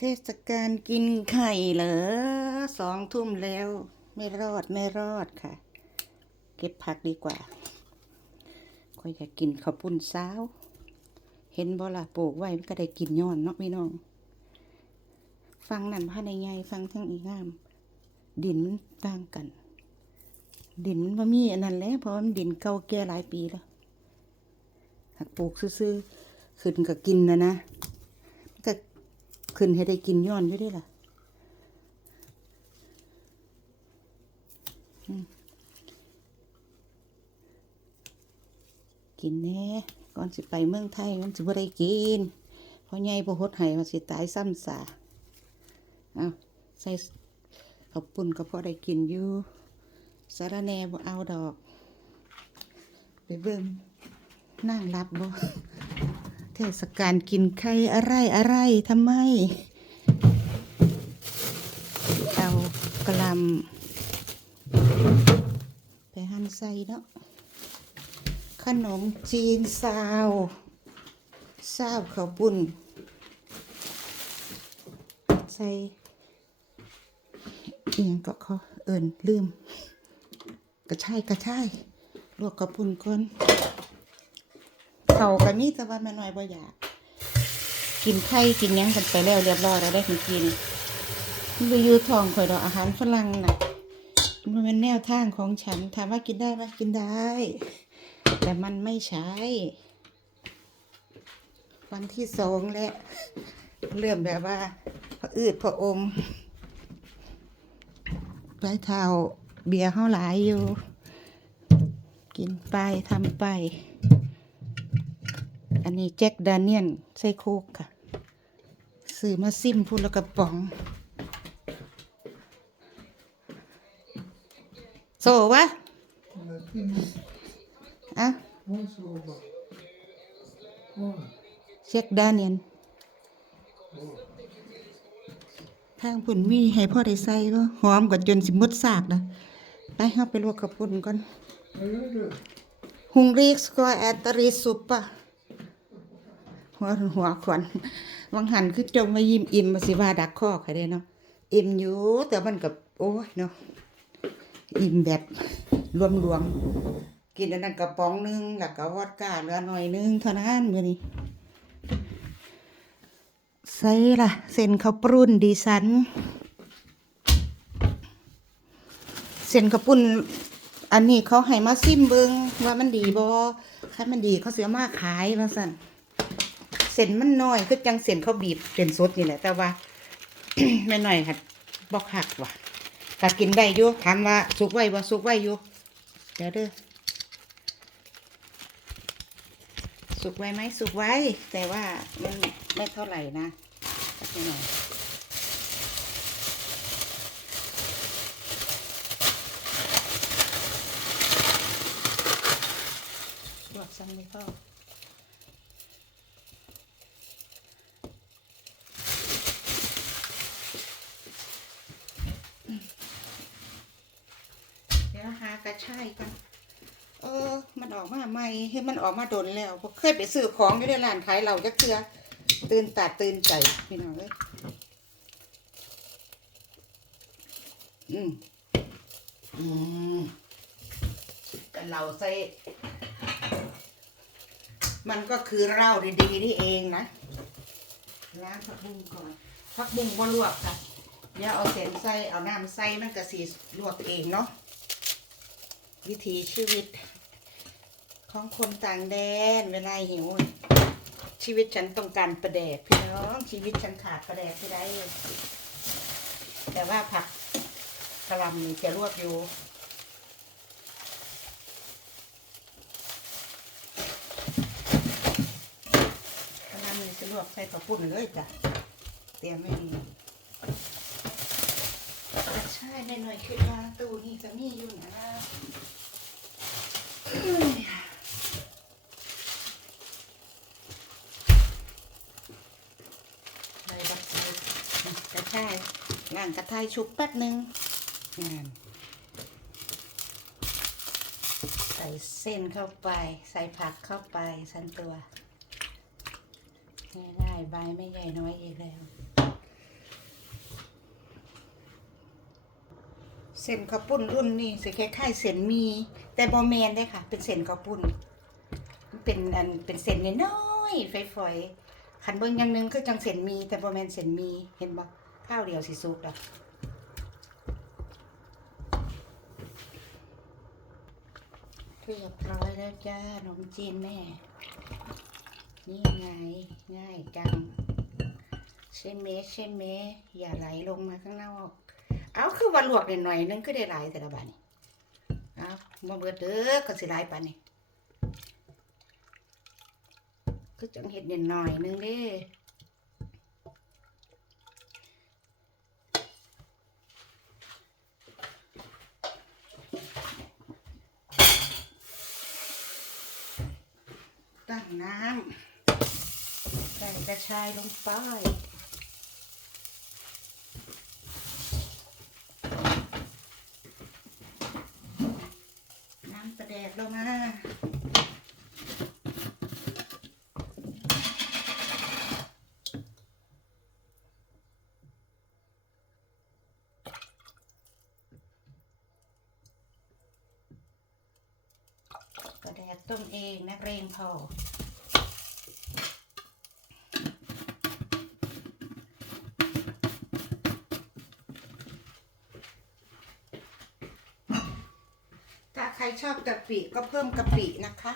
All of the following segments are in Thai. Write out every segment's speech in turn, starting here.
เทศกาลกินไข่เหรอสองทุ่มแล้ว ไม่รอดไม่รอดค่ะ เก็บผักดีกว่าคอยอยากกินข้าวปุ้นสาว เห็นบ่ล่ะปลูกไว้มันก็ได้กินย้อนเนาะพี่น้อง ฟังนั่นผ้าในไงฟังทั้งอีงาม ดินมันต่างกัน ดินมันบ่มีอันนั้นแล้วเพราะว่ามันดินเก่าแก่หลายปีแล้ว หักปลูกซื่อๆขึ้นก็กินนะนะ ขึ้นให้ได้กินย้อนอยู่ได้ล่ะอืมกินแน่ก่อนสิไปเมืองไทยมันสิบ่ได้กินเพราะใหญ่บ่หดให้มันสิตายซ้ำซาเอาใส่ข้าวปุ้นก็พอได้กินอยู่สารแน่บ่เอาดอก ไปเบิ่งนั่งรับบ่ เทศกาลกินไข่อะไรอะไรทำไมเอากระลำไปหั่นใส่เนาะขนมจีนซาวซาวข้าวปุ้นใส่เอียงก็เขาเอิ่นลืม กระชายกระชายลวกกระปุ้นก่อน เขาก็มีแต่ว่าแม่น้อยบ่อยาก กินไข่กินยังกันไปแล้วเรียบร้อยแล้วได้ถึงกินมันไปอยูทองข่อยดอกอาหารฝรั่งน่ะมันเป็นแนวทางของฉันถามว่ากินได้ไหมกินได้ แต่มันไม่ใช้วันที่สองแล้วเริ่มแบบว่าพออืดพออมปลายเท้าเบียร์เฮาหลายอยู่ กินไปทำไป อันนี้แจ็คดาเนียนใส่โคกค่ะซื้อมาซิมพูดแล้วกระป๋อง โซวะอะ Once over. One. เช็คดาเนียนทางผุนมีให้พ่อได้ใส่ก็หอมกว่าจนสิหมดสากนะไปเฮาไปลวกกับปุ่นก่อน Vad gör du? หุง หัวหัวขวัญวังหันคือจมมายิ้มอิ่มมาสิว่าดักคอใครได้เนาะอิ่มอยู่แต่มันกับโอ้ยเนาะอิ่มแบบรวมรวมกินอันนั้นกระป๋องหนึงแล้วก็วอดก้าเหลือหน่อยนึงเท่านั้นมื้อนี้ใส่ล่ะเส้นข้าวปรุนดีสันเส้นข้าวปุ้นอันนี้เขาให้มาซิมเบิงว่ามันดีบ่ถ้ามันดีเขาเสียมาขายว่าสั่น เส้นมันน้อยคือจังเส้นเขาบีบเป็นสดนี่แหละ แต่ว่าไม่น้อยค่ะบอกหักว่ะก็กินได้อยู่ถามว่าสุกไว้บ่สุกไว้อยู่เดี๋ยวเด้อสุกไว้ไหมสุกไว้ แต่ว่ามันไม่เท่าไหร่นะไม่หน่อย ลวกซ้ำไม่พอเดี๋ยว หากระชายกัน เออ มันออกมาใหม่เห็นมันออกมาโดนแล้วเพเคยไปซื้อของอยู่ในร้านขายเหล้าจักเทือตื่นตาตื่นใจพี่น้องเอ้ยอืมอืมกันเราใส่ มันก็คือเหล้าดีๆนี่เองนะล้างผักบุ้งก่อนผักบุ้งบ่ลวกค่ะอย่าเอาเส้นใส่เอาน้ำใส่มันก็สีลวกเองเนาะ วิถีชีวิต ของคนต่างแดนเวลาหิว ชีวิตฉันต้องการประแดกพี่น้องชีวิตฉันขาดประแดกไม่ได้แต่ว่าผักกะลำนี่จะลวกอยู่กำลังมีสะดวกใส่ข้าวปุ้นเลยจ้ะเตรียมไม่มีใช่ในหน่อยคือว่าตู้นี่จะมีอยู่นะางกระทายชุบแป๊บนึ่งใส่เส้นเข้าไป ใส่ผักเข้าไปสั้นตัวง่ายๆใบไม่ใหญ่น้อยอีกแล้ว เส้นข้าวปุ้นรุ่นนี้สีคล้ายๆเส้นมี แต่บอแมนได้ค่ะ เป็นเส้นข้าวปุ้นเป็นอันเป็นเส้นน้อยๆฝอยๆขันเบิ้งอย่างนึงคือจังเส้นมี แต่บอแมนเส้นมีเห็นปะ ข้าวเดียวสิสุกดอกเรียบร้อยแล้วจ้าขนมจีนแม่ นี่ไง ง่ายจังใช่ไหมใช่ไหมอย่าไหลลงมาข้างนอก เอาคือว่าลวกหน่อยนึงคือได้หลายแต่ละบาทนี่เอามาเบิดเด้อก็สิหลายปานนี่คือจังเห็ดหน่อยนึงเด้ ตั้งน้ำใส่กระชายลงไป น้ำประแดดลงมา ระแดดต้มเองนักเรงพอถ้าใครชอบกะปิก็เพิ่มกะปินะคะ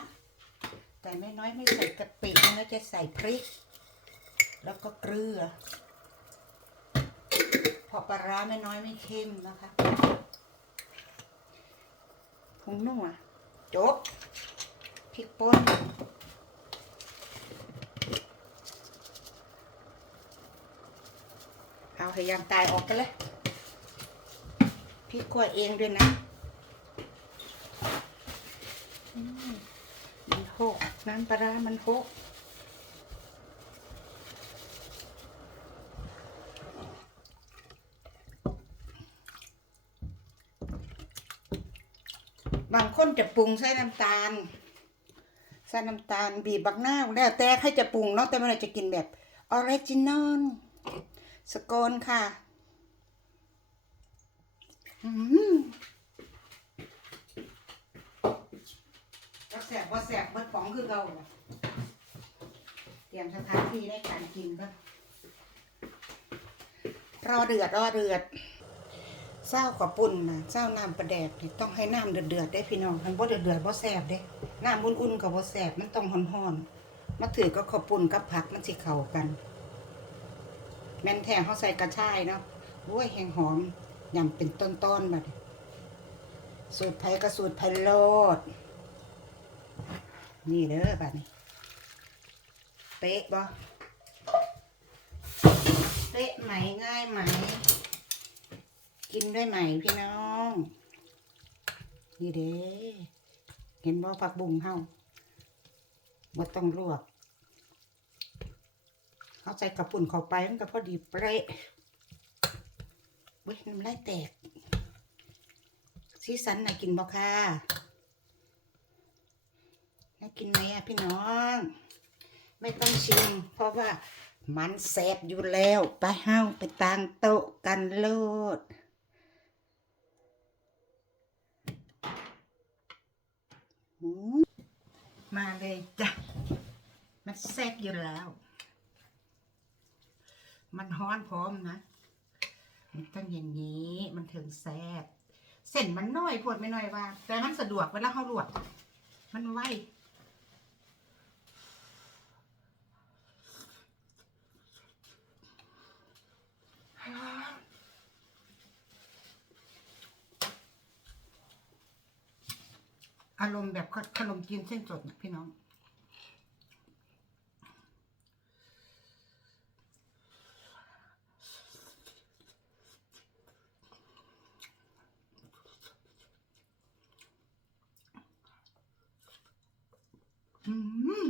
แต่แม่น้อยไม่ใส่กะปิแม่น้อจะใส่พริก แล้วก็เกลือ พอปลาร้าแม่น้อยไม่เค็มนะคะผงนัวจบ ริกป่นเอาให้ยางตายออกกันเลยพริกขั่วเองด้วยนะมันหกน้ำปลาร้ามันหกบางคนจะปรุงใส่น้ำตาล ใส่น้ำตาลบีบบักหน้าแล้วแต่ใครจะปรุงเนาะแต่มันจะกินแบบออริจินอลสโกนค่ะอืมว่าแสบว่าแสบเบิดป๋องคือเราเตรียมสถานที่ในการกินก็รอเดือดรอเดือดเศร้ากับปุ่นนะเศร้าน้ำประแดกต้องให้น้ำเดือดเดือดได้พี่น้องมันบ่เดือดเดือดบ่แสบเด้ น้ำอุ่นๆกับบ่แสบมันต้องห่อนๆมาถือก็ขอบปุ่นกับผักมันสิเข้ากัน แม่นแท้เขาใส่กระชายเนาะโอ้ยแหงหอมยำเป็นต้นๆมาดิสูตรไผ่กับสูตรไผ่โลด นี่เด้อบัดนี้เป๊ะบ่เป๊ะไหมง่ายไหม กินด้วยไหมพี่น้อง นี่เด้ เห็นบ่ผักบุ้งเฮาบ่ต้องลวกเอาใส่กระปุ่นเข้าไปมันก็พอดีเป๊ะเว้ยน้ำลายแตกสีสันน่ะกินบ่ค่ะน่ากินไหมอะพี่น้อง ไม่ต้องชิม เพราะว่ามันแซ่บอยู่แล้ว ไปเฮาไปตั้งโต๊ะกันโลด มาเลยจ้ะ มันแซ่บอยู่แล้ว มันฮ้อนพร้อมนะ มันต้องอย่างนี้ มันถึงแซ่บเส้นมันน้อยพวดไม่น้อยว่า แต่มันสะดวกเวลาเขาลวก มันไว อารมณ์แบบขนมจีนเส้นสดนะพี่น้อง อืม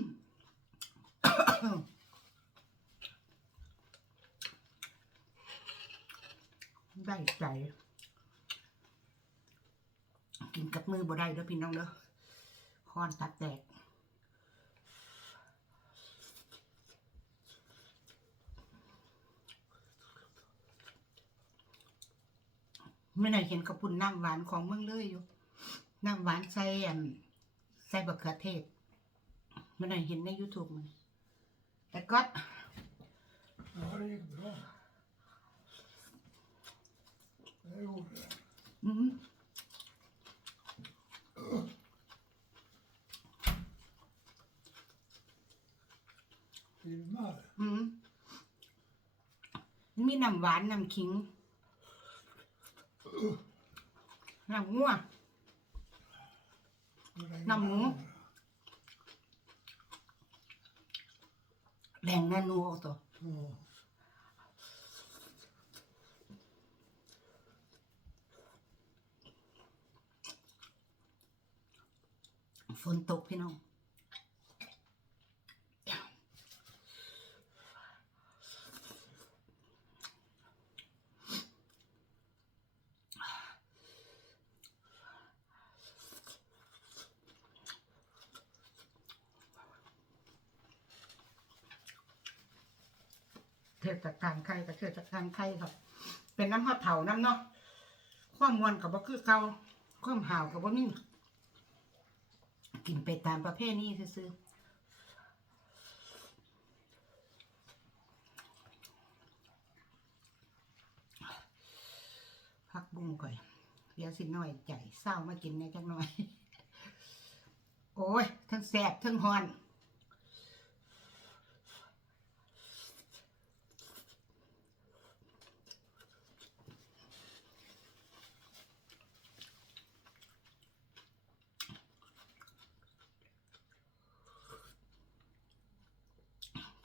ได้ใจ กินกับ มือบ่ได้เด้อพี่น้องเด้อคอนตัดแตกอืไม่หน่อยเห็นกระปุ่นน้ำหวานของเมืองเลยอยู่ น้ำหวานใส่อันใส่บะเขือเทศไม่หน่อยเห็นใน YouTube มันแต่ก็ Ja, det gick bra. Det gjorde det. อืม Filmar. อืมมีน้ำหวานน้ำขิงน้ำงัว Hur länge Namn. var det? แดงนานูเอาตัว Ja. ฝนตกพี่น้อง เทศกาลไข่กับเทศกาลไข่ครับ เป็นน้ำข้าวเผาน้ำเนาะความมวนกับบ่คือเก่าความห่าวกับบ่มีกินไปตามประเภทนี้ซื่อพักบุ้งก่อยเดี๋ยวสิหน่อยใจเศร้ามากินในจักหน่อย โอ้ย ทั้งแสบทั้งฮอน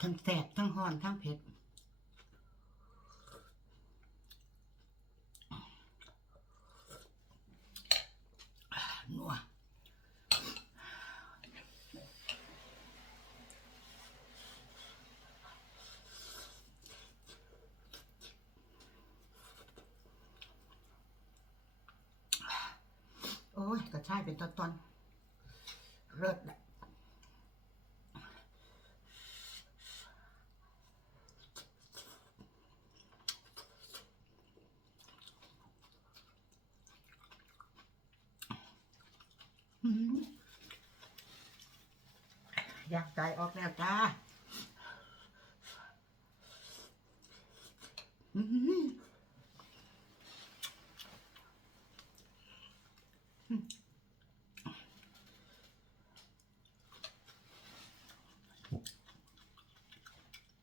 ทั้งแสบทั้งฮอน ทั้งเผ็ดนัวโอ้ยกระชายเป็นตอนๆเลิศแหละ อยากใจออกแล้วจ้าอื้อหือ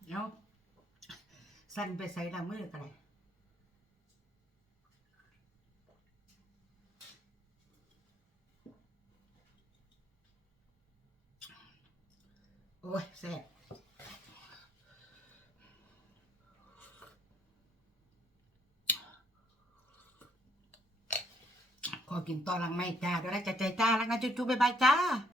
เดี๋ยวสั่นไปใส่ละมือกันเลย โอ้ยแซ่บขอกินต่อหลังไม่จ้าเดี๋ยวแล้วจะใจจ้าแล้วนะจุ๊บๆบ๊ายบายจ้า